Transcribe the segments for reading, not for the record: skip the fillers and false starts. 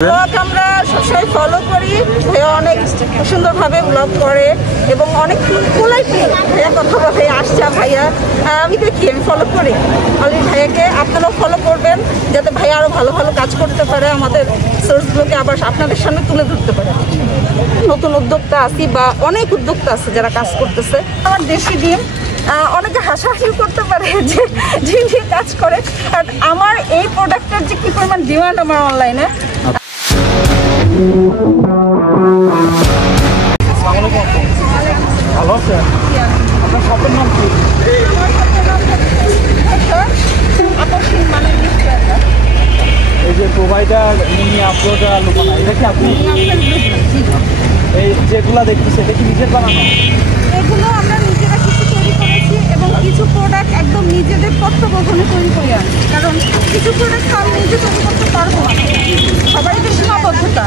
আমরা সবসময় ফলো করি, ভাইয়া অনেক সুন্দরভাবে ব্লগ করে এবং অনেক পোলাইটলি ভাইয়া কথা বলে আসছে। ভাইয়া আমি দেখি, আমি ফলো করি অলরেডি ভাইয়াকে। আপনারাও ফলো করবেন যাতে ভাইয়া আরও ভালো ভালো কাজ করতে পারে, আমাদের সোর্সগুলোকে আবার আপনাদের সামনে তুলে ধরতে পারে। নতুন উদ্যোক্তা আছি বা অনেক উদ্যোক্তা আছে যারা কাজ করতেছে। আমার দেশি ডিম অনেকে হাসাহাসি করতে পারে যে ডিম দিয়ে কাজ করে, আর আমার এই প্রোডাক্টের যে কী পরিমাণ ডিমান্ড আমার অনলাইনে। ভালো আছেন? আপনার শপের নাম কি? এই যে প্রোভাইডার মিনি আপলোডার লোকানা, এটা কি আপনি? এই যেগুলো দেখতেছি এটা কি নিজের বানানো? এগুলো আমরা নিজেরা কিছু তৈরি করেছি এবং কিছু প্রোডাক্ট একদম নিজেদের তত্ত্বাবধানে তৈরি করি। কারণ কিছু প্রোডাক্ট আমি নিজে তৈরি করতে পারবো না, সবারই তো সীমাবদ্ধতা।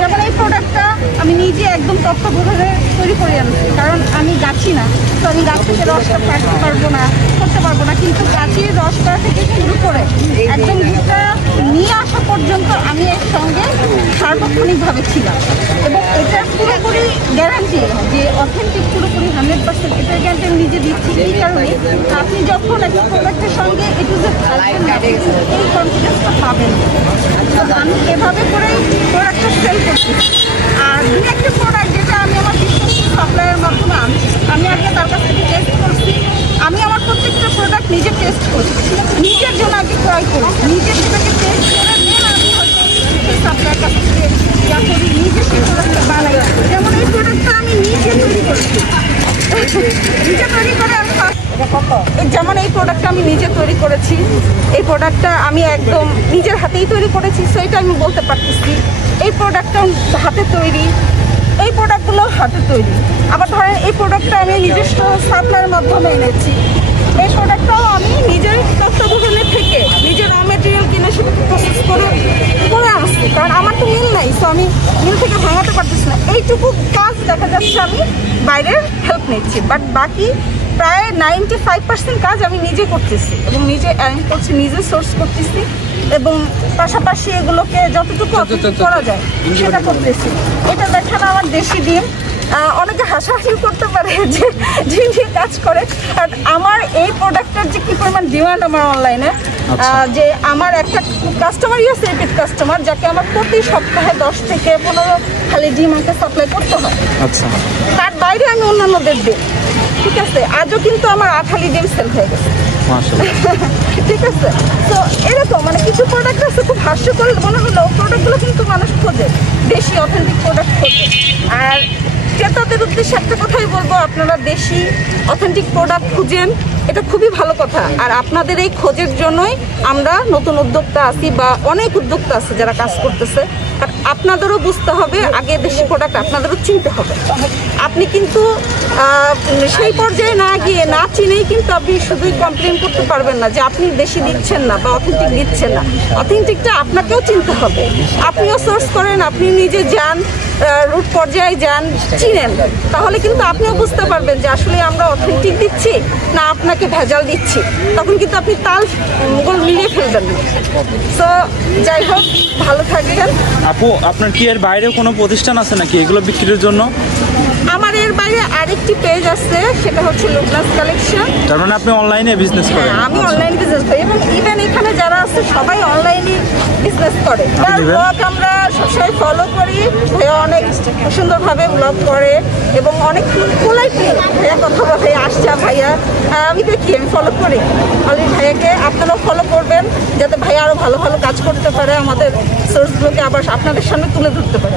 যেমন এই প্রোডাক্টটা আমি নিজে একদম তত্ত্বাবধানে তৈরি করে আনছি, কারণ আমি গাছি না, তো আমি গাছ থেকে রসটা কাটতে পারবো না, করতে পারবো না। কিন্তু গাছের রসটা থেকে শুরু করে একদম দুধটা নিয়ে আসা পর্যন্ত আমি এর সঙ্গে সার্বক্ষণিকভাবে ছিলাম এবং এটা পুরোপুরি গ্যারান্টি যে অথেন্টিক, পুরোপুরি 100% এটার গ্যারান্টি আমি নিজে দিচ্ছি। এই কারণে আপনি যখন একটা প্রোডাক্টের সঙ্গে একটু যে এই কনফিডেন্সটা পাবেন, তো আমি এভাবে করেই প্রোডাক্টটা সেল করছি। আর দু একটা প্রোডাক্ট যেটা আমি আমার বিশ্বস্ত সাপ্লাইয়ের মাধ্যমে আনছি, আমি আগে তার কাছ থেকে টেস্ট করছি। আমি আমার প্রত্যেকটা প্রোডাক্ট নিজে টেস্ট করি, নিজের জন্য আগে ক্রয় করি, নিজের যেটাকে টেস্ট করে দেন আমি হয়তো সেই সাপ্লাইয়ের কাছ থেকে ইয়া করি, নিজে সেই প্রোডাক্টটা বানাই। যেমন এই প্রোডাক্টটা আমি নিজে তৈরি করেছি, নিজে তৈরি করে আমি যেমন এই প্রোডাক্টটা আমি নিজে তৈরি করেছি। এই প্রোডাক্টটা আমি একদম নিজের হাতেই তৈরি করেছি, সো এটা আমি বলতে পারতেছি। এই প্রোডাক্টটা হাতে তৈরি, এই প্রোডাক্টগুলো হাতে তৈরি। আবার ধরেন এই প্রোডাক্টটা আমি নিজস্ব সাপ্লাইয়ের মাধ্যমে এনেছি। এই প্রোডাক্টটাও আমি নিজের তত্ত্বাবধানে থেকে নিজের র মেটেরিয়াল কিনে সেটা প্রসেস করে আসছি, কারণ আমার তো মিল নাই, সো আমি মিল থেকে ভাঙাতে পারতেছি না। এইটুকু কাজ দেখা যাচ্ছে আমি বাইরের হেল্প নিচ্ছি, বাট বাকি প্রায় 95% কাজ আমি নিজে করতেছি এবং নিজে অ্যারেঞ্জ করছি, নিজে সোর্স করতেছি এবং পাশাপাশি এগুলোকে যতটুকু করা যায় সেটা করতেছি। এটা দেখেন আমার দেশি ডিম। অনেকে হাসাহাসি করতে পারে যে ডিম দিয়ে কাজ করে, আর আমার এই প্রোডাক্টের যে কী পরিমাণ ডিমান্ড আমার অনলাইনে, যে আমার একটা কাস্টমারই আছে, রিপিট কাস্টমার, যাকে আমার প্রতি সপ্তাহে 10 থেকে 15 খালি ডিম আমাকে সাপ্লাই করতে হয়। আচ্ছা, তার বাইরে আমি অন্যান্যদের দিই, ঠিক আছে। আজও কিন্তু আমার 8 হালি ডিম সেল হয়ে গেছে, ঠিক আছে। তো এরকম মানে কিছু প্রোডাক্ট আছে খুব হাস্যকর মনে হলেও প্রোডাক্টগুলো কিন্তু মানুষ খোঁজে, দেশি অথেন্টিক প্রোডাক্ট খোঁজে। আর ক্রেতাদের উদ্দেশ্যে একটা কথাই বলবো, আপনারা দেশি অথেন্টিক প্রোডাক্ট খুঁজেন, এটা খুবই ভালো কথা। আর আপনাদের এই খোঁজের জন্যই আমরা নতুন উদ্যোক্তা আছি বা অনেক উদ্যোক্তা আছে যারা কাজ করতেছে। আর আপনাদেরও বুঝতে হবে, আগে দেশি প্রোডাক্ট আপনাদেরও চিনতে হবে। আপনি কিন্তু সেই পর্যায়ে না গিয়ে না চিনেই কিন্তু আপনি শুধুই কমপ্লেন করতে পারবেন না যে আপনি দেশি দিচ্ছেন না বা অথেন্টিক দিচ্ছেন না। অথেন্টিকটা আপনাকেও চিনতে হবে। আপনিও সোর্স করেন, আপনি নিজে যান, রুট পর্যায়ে যান, চিনেন, তাহলে কিন্তু আপনিও বুঝতে পারবেন যে আসলে আমরা অথেন্টিক দিচ্ছি না আপনাকে ভেজাল দিচ্ছি। তখন কিন্তু আপনি তাল মিলিয়ে ফেলবেন না। তো যাই হোক, ভালো থাকবেন। আপু, আপনার কি এর বাইরে কোনো প্রতিষ্ঠান আছে নাকি এগুলো বিক্রির জন্য? আমার এর বাইরে আরেকটি পেজ আছে, সেটা হচ্ছে লুবনাস কালেকশন। তার মানে আপনি অনলাইনে বিজনেস করেন? আমি অনলাইন বিজনেস করি এবং ইভেন এখানে যারা আছে সবাই অনলাইনে বিজনেস করে। তার ব্লগ আমরা সবসময় ফলো করি, ভাইয়া অনেক সুন্দরভাবে ব্লগ করে এবং অনেক পোলাইটলি ভাইয়া কথা বলে আসছে। ভাইয়া আমি দেখি, আমি ফলো করি অলরেডি ভাইয়াকে। আপনারাও ফলো করবেন যাতে ভাইয়া আরও ভালো ভালো কাজ করতে পারে, আমাদের সোর্সগুলোকে আবার আপনাদের সামনে তুলে ধরতে পারে।